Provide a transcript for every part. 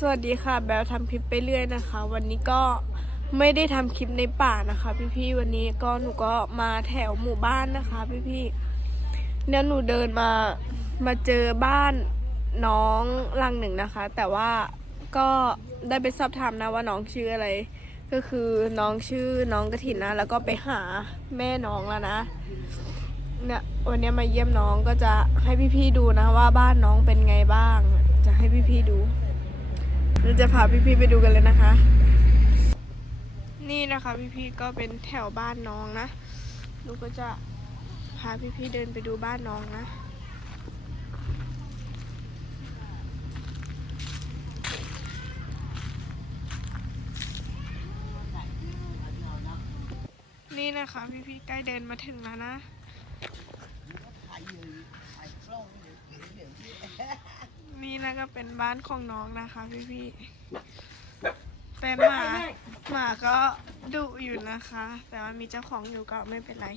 สวัสดีค่ะ แบลทำคลิปไปเรื่อยนะคะ วันนี้ก็ไม่ได้ทำคลิปในป่านะคะ พี่ๆวันนี้ก็หนูก็มาแถวหมู่บ้านนะคะ พี่ๆเนี่ยหนูเดินมามาเจอบ้านน้องหลังหนึ่งนะคะ แต่ว่าก็ได้ไปสอบถามนะว่าน้องชื่ออะไร ก็คือน้องชื่อน้องกระถินนะ แล้วก็ไปหาแม่น้องแล้วนะเนี่ยวันนี้มาเยี่ยมน้องก็จะให้พี่ๆดูนะว่าบ้านน้องเป็นไงบ้าง จะให้พี่ๆดู เราจะพาพี่ๆไปดูกันเลยนะคะ นี่นะคะพี่ๆก็เป็นแถวบ้านน้องนะหนูก็จะพาพี่ๆเดินไปดูบ้านน้องนะนี่นะคะพี่ๆใกล้เดินมาถึงแล้วนะ นี่นะก็เป็นบ้านของน้องนะคะพี่พี่ๆแต่หมาหมาก็ดุอยู่นะคะ แต่ว่ามีเจ้าของอยู่ก็ไม่เป็นไร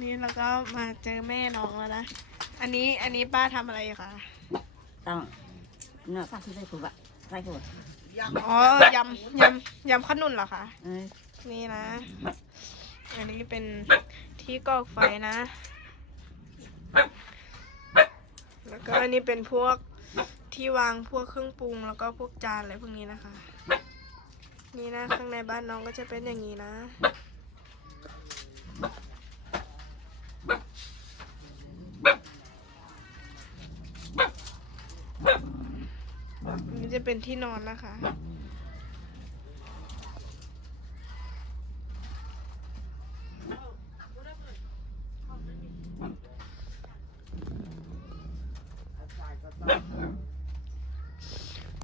นี่แล้วก็มาเจอแม่น้องแล้วนะ อันนี้อันนี้ป้าทำอะไรอยู่คะต้องเนื้อข้าวที่ได้ถูกอะใส่ถูกอ๋อยำยำยำขนุนเหรอคะเออนี่นะ อันนี้เป็นที่กอกไฟนะ แล้วก็อันนี้เป็นพวกที่วางพวกเครื่องปรุงแล้วก็พวกจานอะไรพวกนี้นะคะ นี่นะข้างในบ้านน้องก็จะเป็นอย่างนี้นะอันนี้จะเป็นที่นอนนะคะ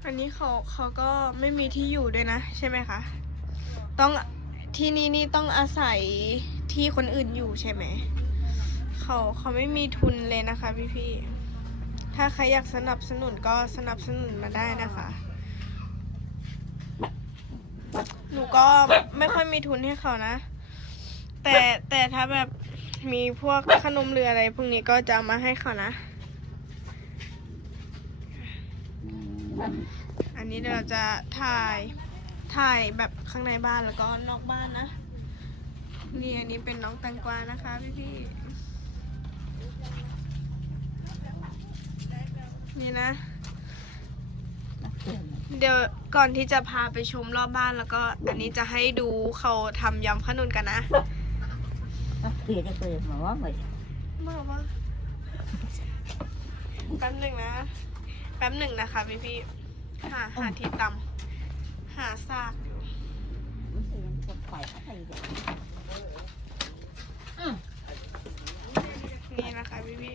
อันนี้เขาเขาก็ไม่มีที่อยู่ด้วยนะ ใช่ไหมคะ ต้องที่นี่นี่ต้องอาศัยที่คนอื่นอยู่ใช่ไหม เขาเขาไม่มีทุนเลยนะคะพี่พี่ถ้าใครอยากสนับสนุนก็สนับสนุนมาได้นะคะ หนูก็ไม่ค่อยมีทุนให้เขานะ แต่แต่ถ้าแบบมีพวกขนมเรืออะไรพวกนี้ก็จะมาให้เขานะ อันนี้เดี๋ยวเราจะถ่ายถ่ายแบบข้างในบ้านแล้วก็นอกบ้านนะนี่อันนี้เป็นน้องแตังกวานะคะพี่พี่ๆนี่นะ เดี๋ยวก่อนที่จะพาไปชมรอบบ้านแล้วก็ อันนี้จะให้ดูเขาทำยำขนุนกันนะเปลี่ยนได้เปลี่ยนมาว่าเหมือนบอกว่าแป๊บหนึ่งนะแป๊บหนึ่งนะคะพี่พี่ๆหาหาที่ตำหาซากอยู่ไม่ใช่ยังจะปล่อยอะไรอย่างนี่นะคะพี่พี่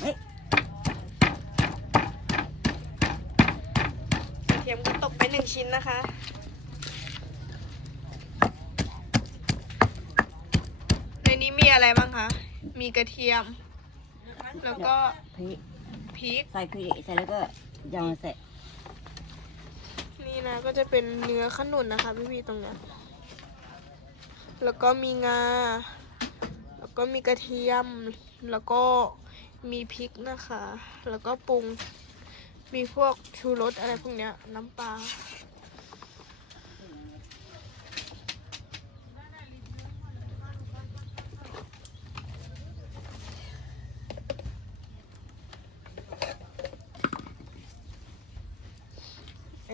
เฮ้ยกระเทียมก็ตกไปหนึ่งชิ้นนะคะในนี้มีอะไรบ้างคะ มีกระเทียม แล้วก็พริกพริกใส่พริกใส่แล้วก็ยำเสร็จนี่นะก็จะเป็นเนื้อขนุนนะคะพี่พี่ๆตรงเนี้ยแล้วก็มีงา แล้วก็มีกระเทียม แล้วก็มีพริกนะคะ แล้วก็ปรุง มีพวกชูรสอะไรพวกเนี้ย น้ำปลา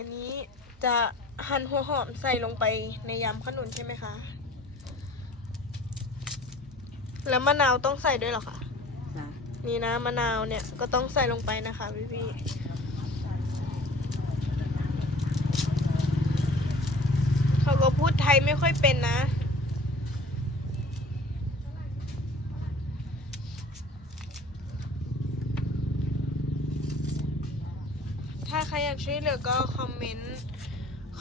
อั นนี้จะหั่นหัวหอมใส่ลงไปในยำขนุนใช่ไหมคะ แล้วมะนาวต้องใส่ด้วยเหรอคะนะนี่นะมะนาวเนี่ยก็ต้องใส่ลงไปนะคะพี่พี่ๆเขาก็พูดไทยไม่ค่อยเป็นนะ ถ้าใครอยากช่วยเหลือก็คอมเมนต์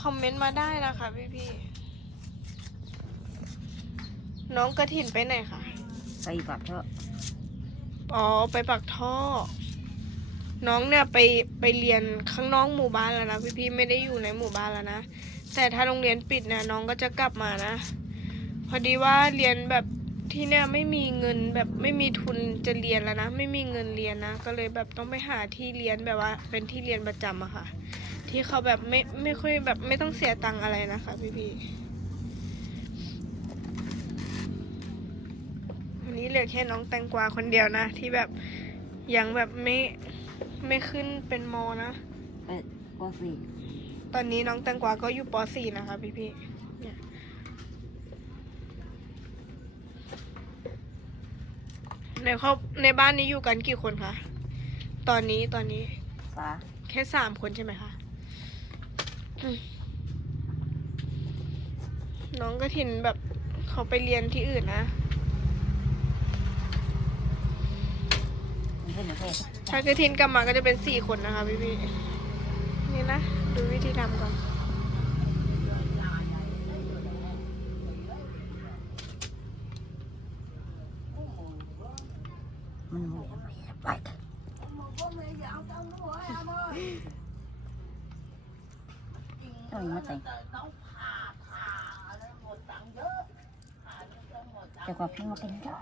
คอมเมนต์มาได้นะคะพี่พี่ๆน้องกระถินไปไหนคะใส่ผักเถอะอ๋อ ไปปักท่อ น้องเนี่ยไปไปเรียนข้างนอกหมู่บ้านแล้วนะพี่พี่ๆไม่ได้อยู่ในหมู่บ้านแล้วนะ แต่ถ้าโรงเรียนปิดเนี่ยน้องก็จะกลับมานะ พอดีว่าเรียนแบบ ที่เนี่ยไม่มีเงินแบบไม่มีทุนจะเรียนแล้วนะ ไม่มีเงินเรียนนะ ก็เลยแบบต้องไปหาที่เรียนแบบว่า เป็นที่เรียนประจำอะค่ะ ที่เขาแบบไม่ไม่ค่อยแบบไม่ต้องเสียตังค์อะไรนะคะพี่พี่ๆวันนี้เหลือแค่น้องแตงกวาคนเดียวนะ ที่แบบยังแบบไม่ไม่ขึ้นเป็นมนะไปก็สี่ตอนนี้น้องแตงกวาก็อยู่ป .4 นะคะพี่พี่ๆเนี่ย ในครอบในบ้านนี้อยู่กันกี่คนคะตอนนี้ตอนนี้ฟ้าแค่สามคนใช่ไหมคะอืมน้องกระถินแบบเขาไปเรียนที่อื่นนะ มันเป็นประเภท ถ้ากระถินกลับมาก็จะเป็นสี่คนนะคะพี่พี่ๆนี่นะ ดูวิธีทำก่อนมันหมดไป ต้องมาแต่งแต่กว่าพี่มาเป็นจ้ะ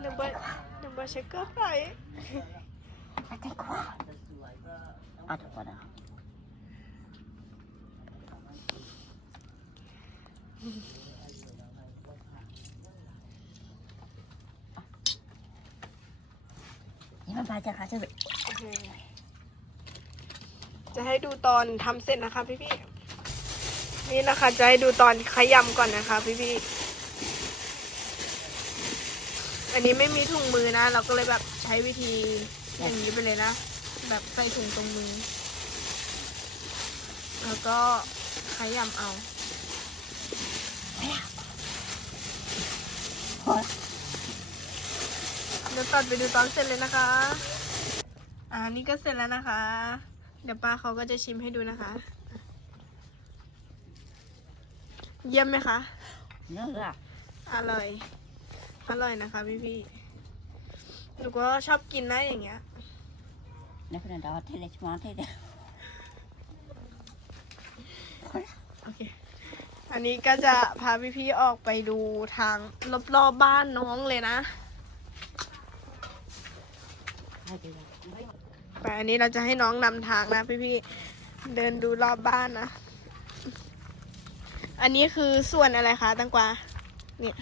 หนึ่งเบอร์หนึ่งเบอร์เช็คเกอร์ไปมาแต่งกว่าอาถูกกว่านะนี่มันพาจะขา จะให้ดูตอนทำเสร็จนะคะพี่พี่นี่นะคะจะให้ดูตอนขยำก่อนนะคะพี่พี่อันนี้ไม่มีถุงมือนะ เราก็เลยแบบใช้วิธีอย่างนี้ไปเลยนะ แบบใส่ถุงตรงมือ แล้วก็ขยำเอาเดี๋ยวตัดไปดูตอนเสร็จเลยนะคะ อ่านี่ก็เสร็จแล้วนะคะ เดี๋ยวป้าเขาก็จะชิมให้ดูนะคะ เยี่ยมไหมคะ เนื้อละอร่อย อร่อยนะคะพี่พี่ๆหนูก็ชอบกินนะอย่างเงี้ยนี่คือดาวเทเลชมาเทเดโอเค อันนี้ก็จะพาพี่พี่ๆออกไปดูทางรอบๆบบ้านน้องเลยนะ ให้ดู ไป อันนี้เราจะให้น้องนำทางนะพี่พี่ๆ เดินดูรอบบ้านนะ อันนี้คือส่วนอะไรคะตังกวา เนี่ย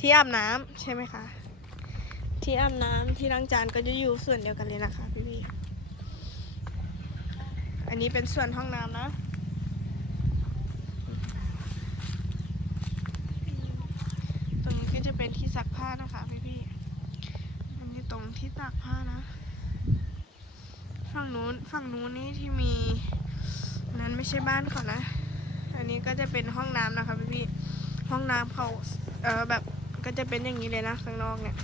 ที่อาบน้ำใช่ไหมคะ ที่อาบน้ำที่ล้างจานก็จะอยู่ส่วนเดียวกันเลยนะคะพี่พี่ๆอันนี้เป็นส่วนห้องน้ำนะตรงนี้ก็จะเป็นที่ซักผ้านะคะพี่พี่ๆอันนี้ตรงที่ตากผ้านะ ฝั่งนู้นฝั่งนู้นนี่ที่มีนั้นไม่ใช่บ้านเขานะ อันนี้ก็จะเป็นห้องน้ำนะคะพี่พี่ๆห้องน้ำเขาเออแบบก็จะเป็นอย่างนี้เลยนะข้างนอกเนี่ย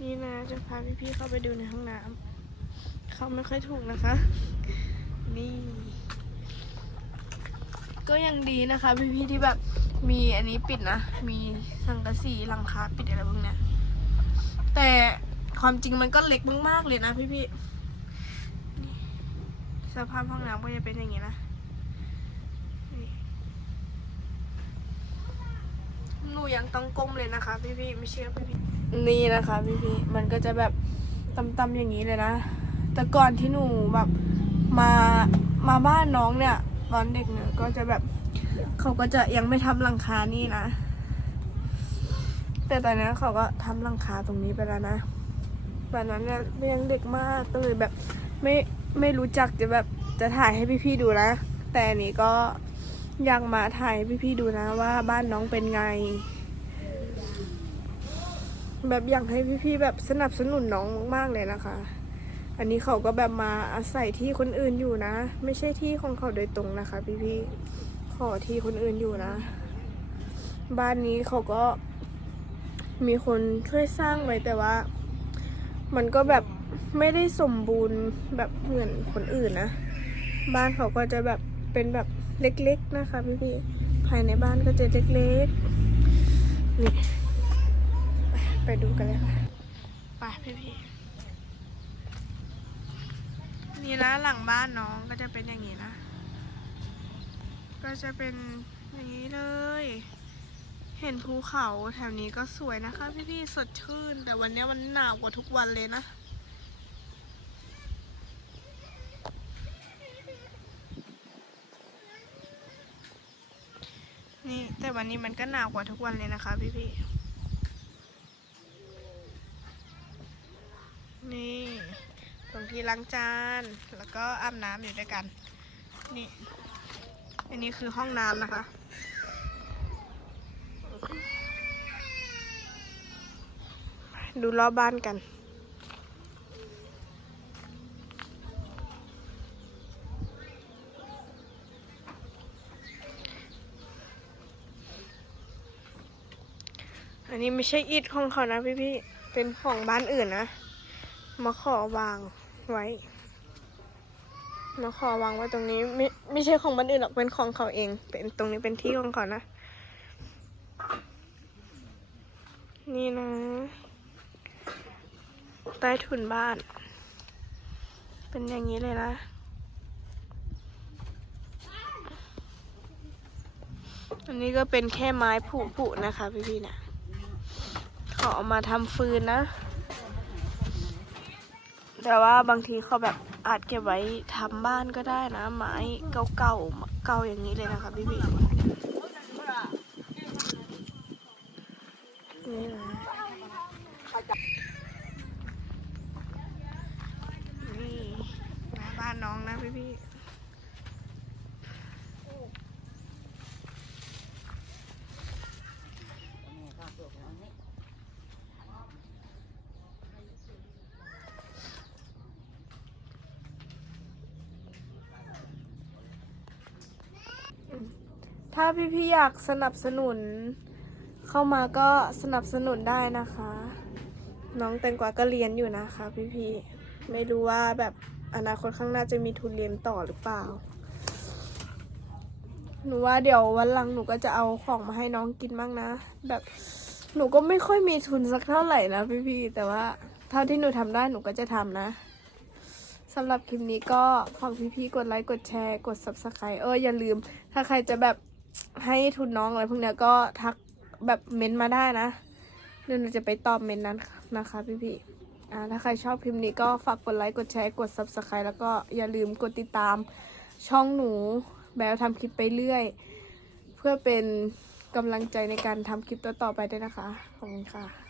นี่นะจะพาพี่ๆเข้าไปดูในห้องน้ำเขาไม่ค่อยถูกนะคะ นี่ ก็ยังดีนะคะ พี่ๆที่แบบมีอันนี้ปิดนะ มีสังกะสีหลังคาปิดอะไรพวกเนี้ยแต่ความจริงมันก็เล็กมากๆเลยนะพี่ๆนี่สภาพห้องน้ำก็จะเป็นอย่างนี้นะหนูยังต้องก้มเลยนะคะ พี่ๆไม่เชื่อพี่ๆนี่นะคะ พี่ๆมันก็จะแบบตำๆอย่างนี้เลยนะ แต่ก่อนที่หนูแบบมามาบ้านน้องเนี่ย ตอนเด็กเนี่ยก็จะแบบเขาก็จะยังไม่ทำหลังคานี่นะ แต่ตอนนี้เขาก็ทำหลังคาตรงนี้ไปแล้วนะตอนนั้นเนี่ยยังเด็กมากก็เลยแบบไม่ไม่รู้จักจะแบบจะถ่ายให้พี่ๆดูนะ แต่อันนี้ก็อยากมาถ่ายให้พี่ๆดูนะว่าบ้านน้องเป็นไง แบบอยากให้พี่ๆแบบสนับสนุนน้องมากๆเลยนะคะ อันนี้เขาก็แบบมาอาศัยที่คนอื่นอยู่นะ ไม่ใช่ที่ของเขาโดยตรงนะคะ พี่ๆขอที่คนอื่นอยู่นะ บ้านนี้เขาก็มีคนช่วยสร้างไว้แต่ว่า มันก็แบบไม่ได้สมบูรณ์แบบเหมือนคนอื่นนะ บ้านเขาก็จะแบบเป็นแบบเล็กๆนะคะพี่ๆภายในบ้านก็จะเล็กๆนี่ไปดูกันเลยค่ะไปพี่ๆ นี่นะหลังบ้านน้องก็จะเป็นอย่างนี้นะ ก็จะเป็นอย่างนี้เลย เห็นภูเขาแถวนี้ก็สวยนะคะ พี่ๆสดชื่น แต่วันนี้มันหนาวกว่าทุกวันเลยนะนี่แต่วันนี้มันก็หนาวกว่าทุกวันเลยนะคะพี่ๆนี่ตรง ที่ล้างจาน แล้วก็อาบน้ำอยู่ด้วยกัน นี่ อันนี้คือห้องน้ำนะคะ ดูรอบบ้านกัน อันนี้ไม่ใช่อิฐของเขานะพี่ๆเป็นของบ้านอื่นนะ มาขอวาง ไว้มาขอวางไว้ตรงนี้ ไม่ไม่ใช่ของบ้านอื่นหรอกเป็นของเขาเอง เป็นตรงนี้เป็นที่ของเขานะ นี่นะ ใต้ถุนบ้าน เป็นอย่างนี้เลยนะอันนี้ก็เป็นแค่ไม้ผุๆนะคะพี่ๆนะขาเอามาทำฟืนนะ แต่ว่าบางทีเขาแบบอาจเก็บไว้ทำบ้านก็ได้นะ ไม้เก่าๆเก่าอย่างนี้เลยนะคะพี่พี่นี่นะนี่บ้านน้องนะพี่พี่ ถ้าพี่ๆอยากสนับสนุน เข้ามาก็สนับสนุนได้นะคะ น้องแตงกวาก็เรียนอยู่นะคะ พี่ๆไม่รู้ว่าแบบอนาคตข้างหน้าจะมีทุนเรียนต่อหรือเปล่า หนูว่าเดี๋ยววันหลังหนูก็จะเอาของมาให้น้องกินบ้างนะ แบบหนูก็ไม่ค่อยมีทุนสักเท่าไหร่นะพี่ๆแต่ว่าเท่าที่หนูทำได้หนูก็จะทำนะสำหรับคลิปนี้ก็ฝากพี่ๆกดไลค์ กดแชร์ กด subscribe เอออย่าลืม ถ้าใครจะแบบ ให้ทุนน้องอะไรพวกเนี้ยก็ทักแบบเม้นต์มาได้นะเดี๋ยวหนูจะไปตอบเม้นต์นั้นนะคะพี่ๆอ่าถ้าใครชอบคลิปนี้ก็ฝากกดไลค์กดแชร์กด subscribe แล้วก็อย่าลืมกดติดตามช่องหนูแบบทำคลิปไปเรื่อย เพื่อเป็นกำลังใจในการทำคลิปต่อๆไปด้วยนะคะ ขอบคุณค่ะ